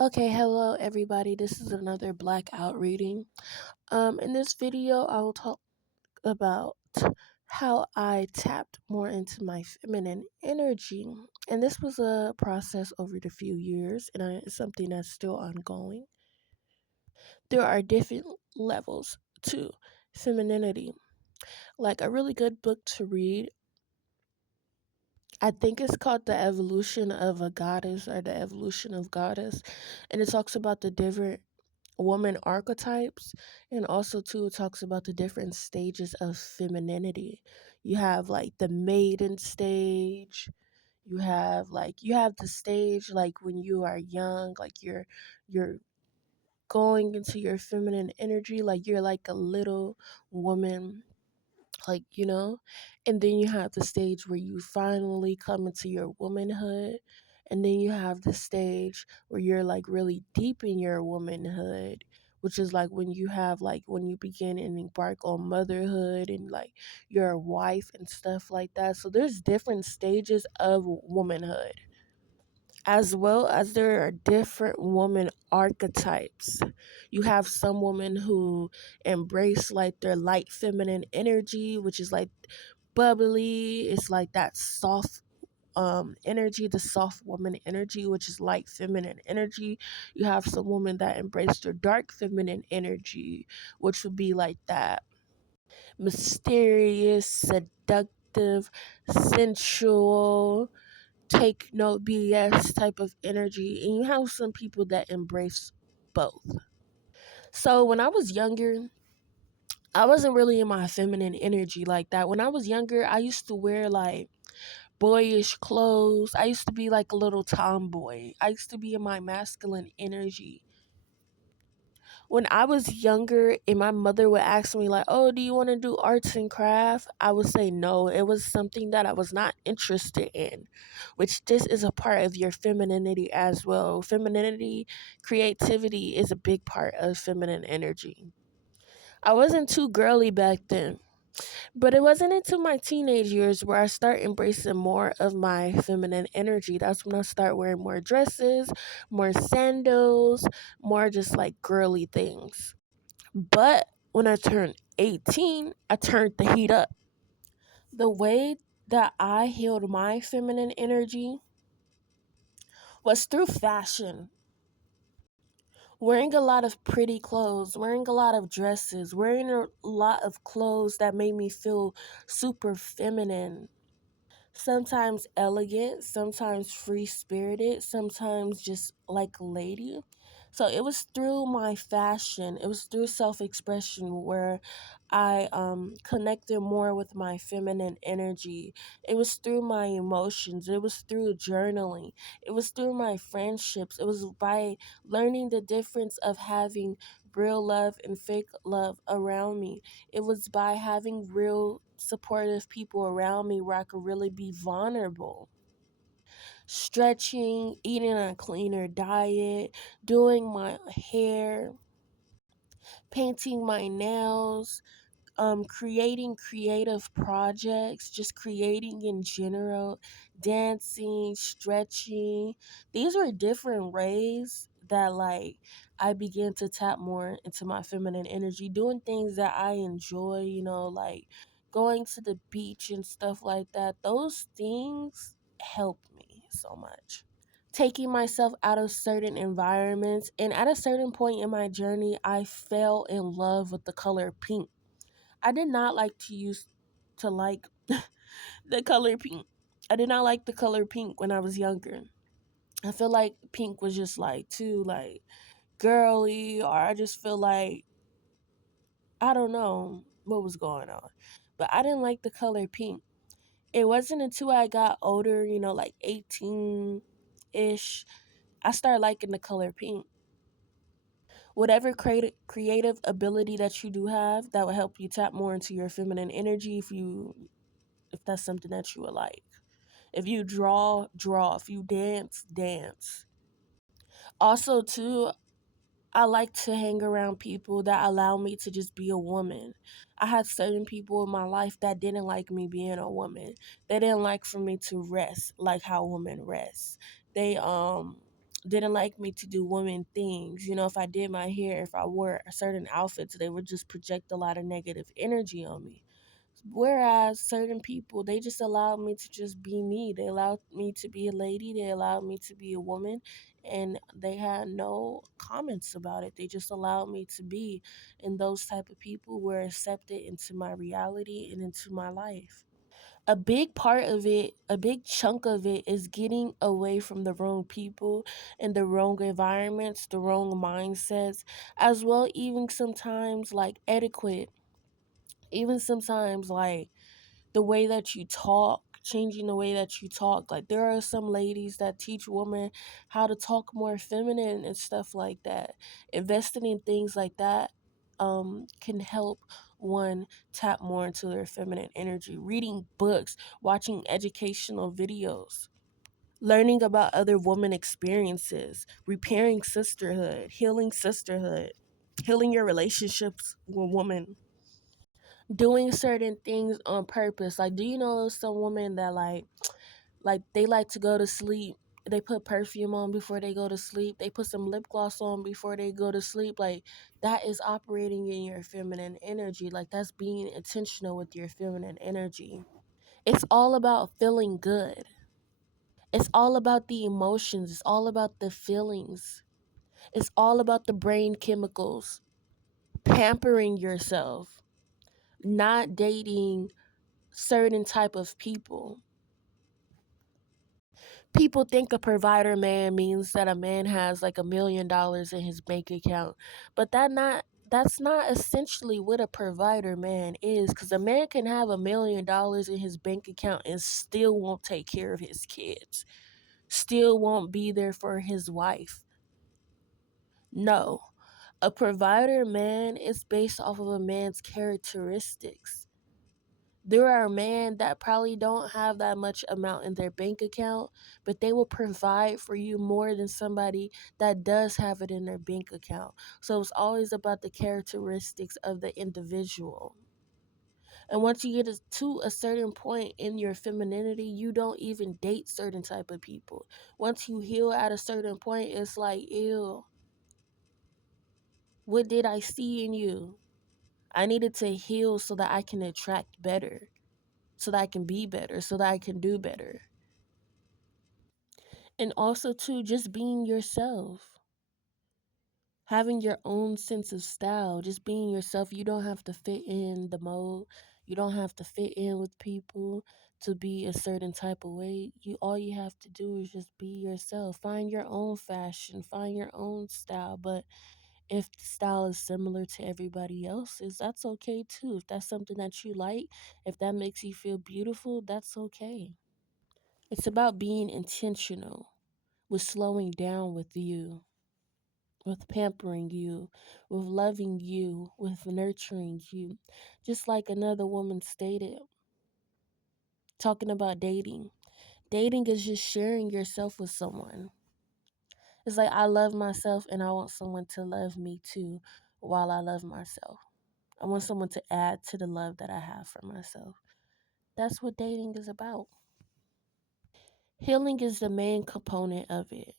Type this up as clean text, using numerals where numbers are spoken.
Okay, hello everybody. This is another blackout reading. In this video, I will talk about how I tapped more into my feminine energy, and this was a process over the few years, and it's something that's still ongoing. There are different levels to femininity. Like a really good book to read, I think it's called The Evolution of a Goddess or The Evolution of Goddess, and it talks about the different woman archetypes, and also too it talks about the different stages of femininity. You have like the maiden stage, you have the stage like when you are young, like you're going into your feminine energy, like you're like a little woman, and then you have the stage where you finally come into your womanhood, and then you have the stage where you're like really deep in your womanhood, which is like when you have like when you begin and embark on motherhood and like you're a wife and stuff like that. So there's different stages of womanhood, as well as there are different woman archetypes. You have some women who embrace like their light feminine energy, which is like bubbly. It's like that soft energy, the soft woman energy, which is light feminine energy. You have some women that embrace their dark feminine energy, which would be like that mysterious, seductive, sensual, take no BS type of energy, and you have some people that embrace both. So when I was younger, I wasn't really in my feminine energy like that. When I was younger, I used to wear like boyish clothes. I used to be like a little tomboy. I used to be in my masculine energy. When I was younger and my mother would ask me like, "Oh, do you want to do arts and craft?" I would say no. It was something that I was not interested in, which this is a part of your femininity as well. Femininity, creativity is a big part of feminine energy. I wasn't too girly back then, but it wasn't until my teenage years where I start embracing more of my feminine energy. That's when I start wearing more dresses, more sandals, more just like girly things. But when I turned 18, I turned the heat up. The way that I healed my feminine energy was through fashion. Wearing a lot of pretty clothes, wearing a lot of dresses, wearing a lot of clothes that made me feel super feminine. Sometimes elegant, sometimes free spirited, sometimes just like a lady. So it was through my fashion, it was through self expression where I connected more with my feminine energy. It was through my emotions, it was through journaling, it was through my friendships, it was by learning the difference of having real love and fake love around me. It was by having real supportive people around me where I could really be vulnerable. Stretching, eating a cleaner diet, doing my hair, painting my nails, creating creative projects, just creating in general, dancing, stretching. These were different ways that like I began to tap more into my feminine energy, doing things that I enjoy, like going to the beach and stuff like that. Those things helped me so much. Taking myself out of certain environments, and at a certain point in my journey, I fell in love with the color pink. I did not like to use to like the color pink. I did not like the color pink when I was younger. I feel like pink was just like too like girly, or I just feel like I don't know what was going on. But I didn't like the color pink. It wasn't until I got older, like 18 ish, I started liking the color pink. Whatever creative ability that you do have that will help you tap more into your feminine energy, if that's something that you would like. If you draw, draw. If you dance, dance. Also, too, I like to hang around people that allow me to just be a woman. I had certain people in my life that didn't like me being a woman. They didn't like for me to rest like how women rest. They didn't like me to do woman things. You know, if I did my hair, if I wore certain outfits, they would just project a lot of negative energy on me. Whereas certain people, they just allowed me to just be me. They allowed me to be a lady. They allowed me to be a woman. And they had no comments about it. They just allowed me to be. And those type of people were accepted into my reality and into my life. A big part of it, a big chunk of it is getting away from the wrong people and the wrong environments, the wrong mindsets, as well, even sometimes like etiquette, even sometimes like the way that you talk, changing the way that you talk. Like there are some ladies that teach women how to talk more feminine and stuff like that. Investing in things like that can help one tap more into their feminine energy. Reading books, watching educational videos, learning about other women experiences, repairing sisterhood, healing your relationships with women, doing certain things on purpose. Like, do you know some women that like they like to go to sleep? They put perfume on before they go to sleep. They put some lip gloss on before they go to sleep. Like that is operating in your feminine energy. Like that's being intentional with your feminine energy. It's all about feeling good. It's all about the emotions. It's all about the feelings. It's all about the brain chemicals. Pampering yourself, not dating certain type of people. People think a provider man means that a man has like $1 million in his bank account, but that's not essentially what a provider man is, because a man can have $1 million in his bank account and still won't take care of his kids, still won't be there for his wife. No, a provider man is based off of a man's characteristics. There are men that probably don't have that much amount in their bank account, but they will provide for you more than somebody that does have it in their bank account. So it's always about the characteristics of the individual. And once you get to a certain point in your femininity, you don't even date certain type of people. Once you heal at a certain point, it's like, ew, what did I see in you? I needed to heal so that I can attract better, so that I can be better, so that I can do better. And also too, just being yourself, having your own sense of style, just being yourself. You don't have to fit in the mold. You don't have to fit in with people to be a certain type of way. You all you have to do is just be yourself. Find your own fashion, find your own style. But if the style is similar to everybody else's, that's okay too. If that's something that you like, if that makes you feel beautiful, that's okay. It's about being intentional with slowing down with you, with pampering you, with loving you, with nurturing you. Just like another woman stated, talking about dating. Dating is just sharing yourself with someone. It's like I love myself and I want someone to love me too while I love myself. I want someone to add to the love that I have for myself. That's what dating is about. Healing is the main component of it.